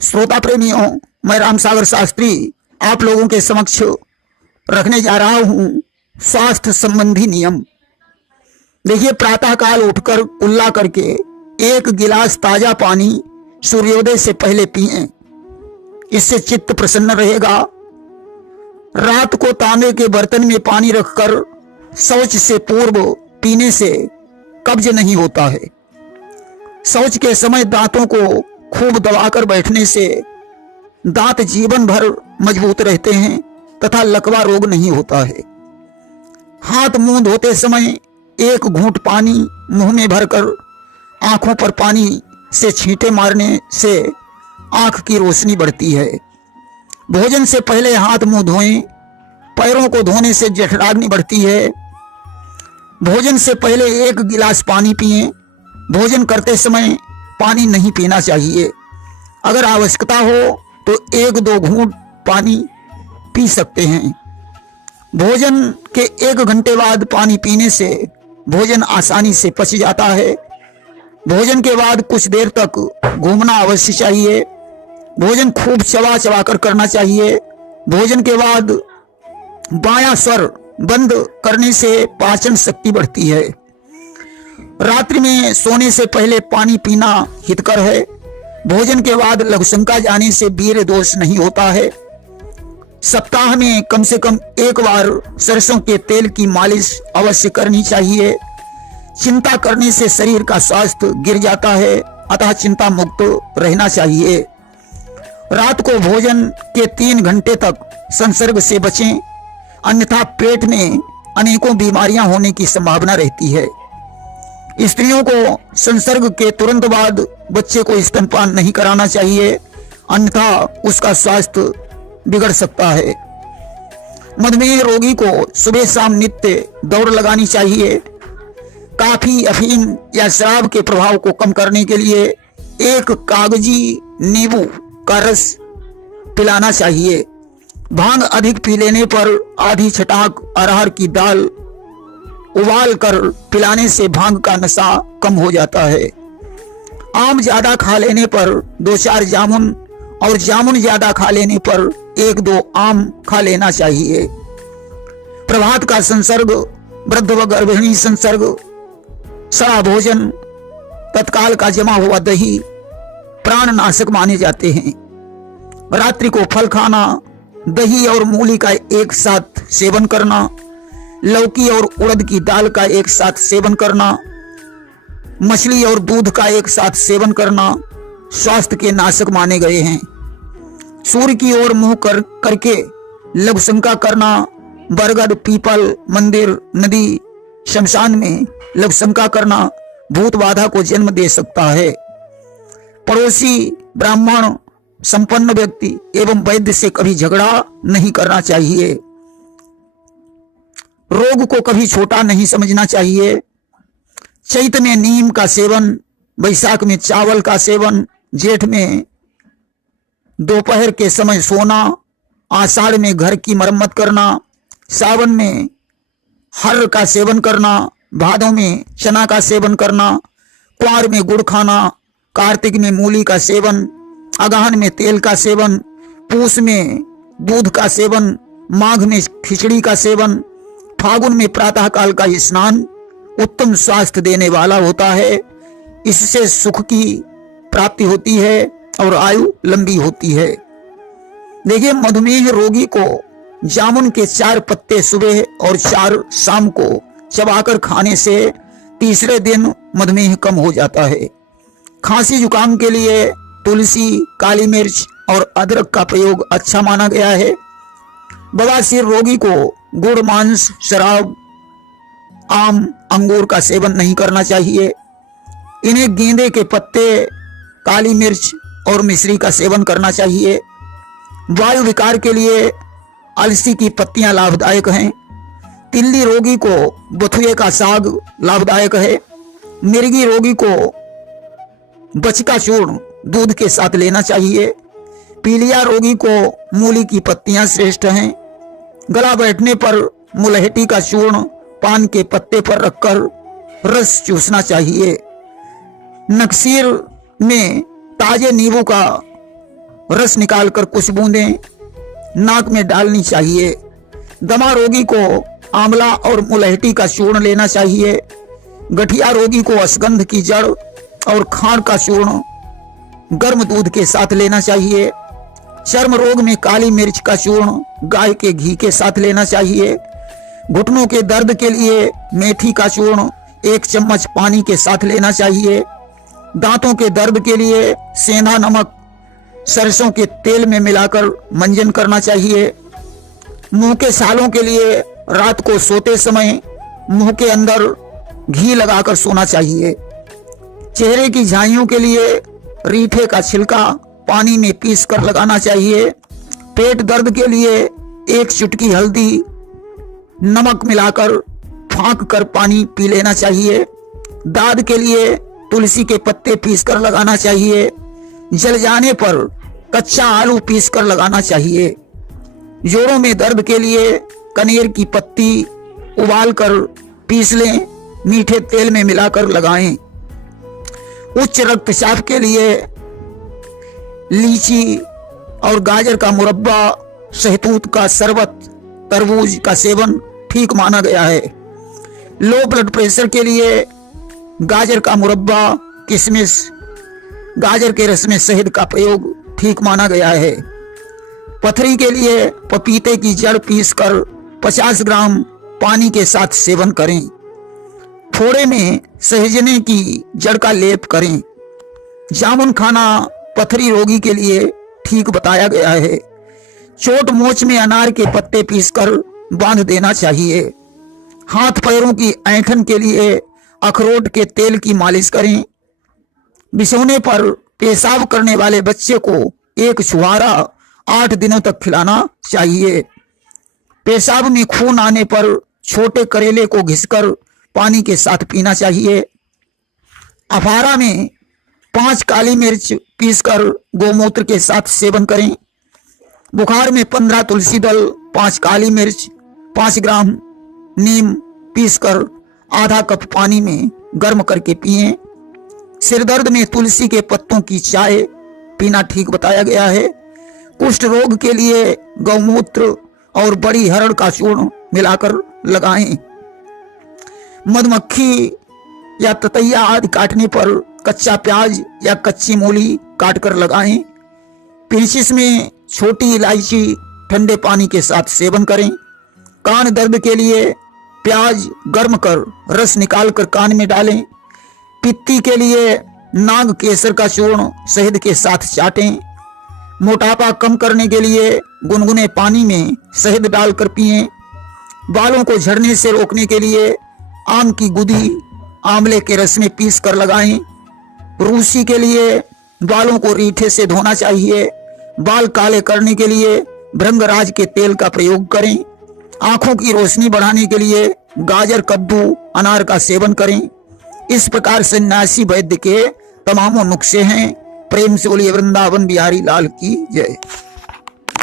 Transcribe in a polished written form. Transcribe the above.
श्रोता प्रेमियों, मैं रामसागर शास्त्री आप लोगों के समक्ष रखने जा रहा हूं स्वास्थ्य संबंधी नियम। देखिए, प्रातःकाल उठकर कुल्ला करके 1 गिलास ताजा पानी सूर्योदय से पहले पिएं। इससे चित्त प्रसन्न रहेगा। रात को तांबे के बर्तन में पानी रखकर शौच से पूर्व पीने से कब्ज नहीं होता है। शौच के समय दांतों को खूब दबाकर बैठने से दांत जीवन भर मजबूत रहते हैं तथा लकवा रोग नहीं होता है। हाथ मुंह धोते समय 1 घूंट पानी मुंह में भरकर आंखों पर पानी से छींटे मारने से आंख की रोशनी बढ़ती है। भोजन से पहले हाथ मुंह धोएं। पैरों को धोने से जठराग्नि बढ़ती है। भोजन से पहले 1 गिलास पानी पिएं। भोजन करते समय पानी नहीं पीना चाहिए। अगर आवश्यकता हो तो 1-2 घूंट पानी पी सकते हैं। भोजन के 1 घंटे बाद पानी पीने से भोजन आसानी से पच जाता है। भोजन के बाद कुछ देर तक घूमना अवश्य चाहिए। भोजन खूब चबा चबा कर करना चाहिए। भोजन के बाद बायां स्वर बंद करने से पाचन शक्ति बढ़ती है। रात्रि में सोने से पहले पानी पीना हितकर है। भोजन के बाद लघुशंका जाने से वीर्य दोष नहीं होता है। सप्ताह में कम से कम 1 बार सरसों के तेल की मालिश अवश्य करनी चाहिए। चिंता करने से शरीर का स्वास्थ्य गिर जाता है, अतः चिंता मुक्त रहना चाहिए। रात को भोजन के 3 घंटे तक संसर्ग से बचें, अन्यथा पेट में अनेकों बीमारियां होने की संभावना रहती है। स्त्रियों को संसर्ग के तुरंत बाद बच्चे को स्तनपान नहीं कराना चाहिए, अन्यथा उसका स्वास्थ्य बिगड़ सकता है। मधुमेह रोगी को सुबह शाम नित्य दौड़ लगानी चाहिए। काफी, अफीम या शराब के प्रभाव को कम करने के लिए 1 कागजी नींबू का रस पिलाना चाहिए। भांग अधिक पी लेने पर आधी छटाक अरहर की दाल उबाल कर पिलाने से भांग का नशा कम हो जाता है। आम ज्यादा खा लेने पर 2-4 जामुन और जामुन ज्यादा खा लेने पर 1-2 आम खा लेना चाहिए। प्रभात का संसर्ग, वृद्ध व गर्भिणी संसर्ग, सड़ा भोजन, तत्काल का जमा हुआ दही प्राणनाशक माने जाते हैं। रात्रि को फल खाना, दही और मूली का एक साथ सेवन करना, लौकी और उड़द की दाल का एक साथ सेवन करना, मछली और दूध का एक साथ सेवन करना स्वास्थ्य के नाशक माने गए हैं। सूर्य की ओर मुंह करके लघुशंका करना, बरगद, पीपल, मंदिर, नदी, शमशान में लघुशंका करना भूत बाधा को जन्म दे सकता है। पड़ोसी, ब्राह्मण, संपन्न व्यक्ति एवं वैद्य से कभी झगड़ा नहीं करना चाहिए। रोग को कभी छोटा नहीं समझना चाहिए। चैत में नीम का सेवन, बैसाख में चावल का सेवन, जेठ में दोपहर के समय सोना, आषाढ़ में घर की मरम्मत करना, सावन में हर्र का सेवन करना, भादों में चना का सेवन करना, कुंवार में गुड़ खाना, कार्तिक में मूली का सेवन, अगहन में तेल का सेवन, पूस में दूध का सेवन, माघ में खिचड़ी का सेवन, फागुन में प्रातःकाल का स्नान उत्तम स्वास्थ्य देने वाला होता है। इससे सुख की प्राप्ति होती है और आयु लंबी होती है। देखिए, मधुमेह रोगी को जामुन के 4 पत्ते सुबह और 4 शाम को चबाकर खाने से तीसरे दिन मधुमेह कम हो जाता है। खांसी जुकाम के लिए तुलसी, काली मिर्च और अदरक का प्रयोग अच्छा माना गया है। बवासीर रोगी को गुड़, मांस, शराब, आम, अंगूर का सेवन नहीं करना चाहिए। इन्हें गेंदे के पत्ते, काली मिर्च और मिश्री का सेवन करना चाहिए। वायु विकार के लिए अलसी की पत्तियां लाभदायक हैं। तिल्ली रोगी को बथुए का साग लाभदायक है। मिर्गी रोगी को बचका चूर्ण दूध के साथ लेना चाहिए। पीलिया रोगी को मूली की पत्तियां श्रेष्ठ हैं। गला बैठने पर मुलहटी का चूर्ण पान के पत्ते पर रखकर रस चूसना चाहिए। नक्सीर में ताजे नींबू का रस निकालकर कुछ बूंदें नाक में डालनी चाहिए। दमा रोगी को आंवला और मुलहटी का चूर्ण लेना चाहिए। गठिया रोगी को अश्वगंध की जड़ और खांड का चूर्ण गर्म दूध के साथ लेना चाहिए। चर्म रोग में काली मिर्च का चूर्ण गाय के घी के साथ लेना चाहिए। घुटनों के दर्द के लिए मेथी का चूर्ण 1 चम्मच पानी के साथ लेना चाहिए। दांतों के दर्द के लिए सेंधा नमक सरसों के तेल में मिलाकर मंजन करना चाहिए। मुंह के सालों के लिए रात को सोते समय मुंह के अंदर घी लगाकर सोना चाहिए। चेहरे की झाइयों के लिए रीठे का छिलका पानी में पीस कर लगाना चाहिए। पेट दर्द के लिए 1 चुटकी हल्दी नमक मिलाकर फाँक कर पानी पी लेना चाहिए। दाद के लिए तुलसी के पत्ते पीस कर लगाना चाहिए। जल जाने पर कच्चा आलू पीस कर लगाना चाहिए। जोड़ों में दर्द के लिए कनेर की पत्ती उबाल कर पीस लें, मीठे तेल में मिलाकर लगाएं। उच्च रक्तचाप के लिए लीची और गाजर का मुरब्बा, शहतूत का शरबत, तरबूज का सेवन ठीक माना गया है। लो ब्लड प्रेशर के लिए गाजर का मुरब्बा, किशमिश, गाजर के रस में शहद का प्रयोग ठीक माना गया है। पथरी के लिए पपीते की जड़ पीसकर 50 ग्राम पानी के साथ सेवन करें। फोड़े में सहजने की जड़ का लेप करें। जामुन खाना पथरी रोगी के लिए ठीक बताया गया है। चोट मोच में अनार के पत्ते पीसकर बांध देना चाहिए। हाथ पैरों की ऐंठन के लिए अखरोट के तेल की मालिश करें। बिछौने पर पेशाब करने वाले बच्चे को 1 छुहारा 8 दिनों तक खिलाना चाहिए। पेशाब में खून आने पर छोटे करेले को घिसकर पानी के साथ पीना चाहिए। अफारा में 5 काली मिर्च पीसकर गोमूत्र के साथ सेवन करें। बुखार में 15 तुलसी दल, 5 काली मिर्च, 5 ग्राम नीम पीसकर आधा कप पानी में गर्म करके पिएं। सिर दर्द में तुलसी के पत्तों की चाय पीना ठीक बताया गया है। कुष्ठ रोग के लिए गौमूत्र और बड़ी हरड़ का चूर्ण मिलाकर लगाएं। मधुमक्खी या ततैया आदि काटने पर कच्चा प्याज या कच्ची मूली काटकर लगाएं। पेचिश में छोटी इलायची ठंडे पानी के साथ सेवन करें। कान दर्द के लिए प्याज गर्म कर रस निकालकर कान में डालें। पित्ती के लिए नाग केसर का चूर्ण शहद के साथ चाटें। मोटापा कम करने के लिए गुनगुने पानी में शहद डालकर पिएं। बालों को झड़ने से रोकने के लिए आम की गुदी आंवले के रस में पीस कर लगाएं। रूसी के लिए बालों को रीठे से धोना चाहिए। बाल काले करने के लिए भृंगराज के तेल का प्रयोग करें। आंखों की रोशनी बढ़ाने के लिए गाजर, कद्दू, अनार का सेवन करें। इस प्रकार सन्यासी वैद्य के तमामों नुस्खे हैं। प्रेम से बोलिए वृंदावन बिहारी लाल की जय।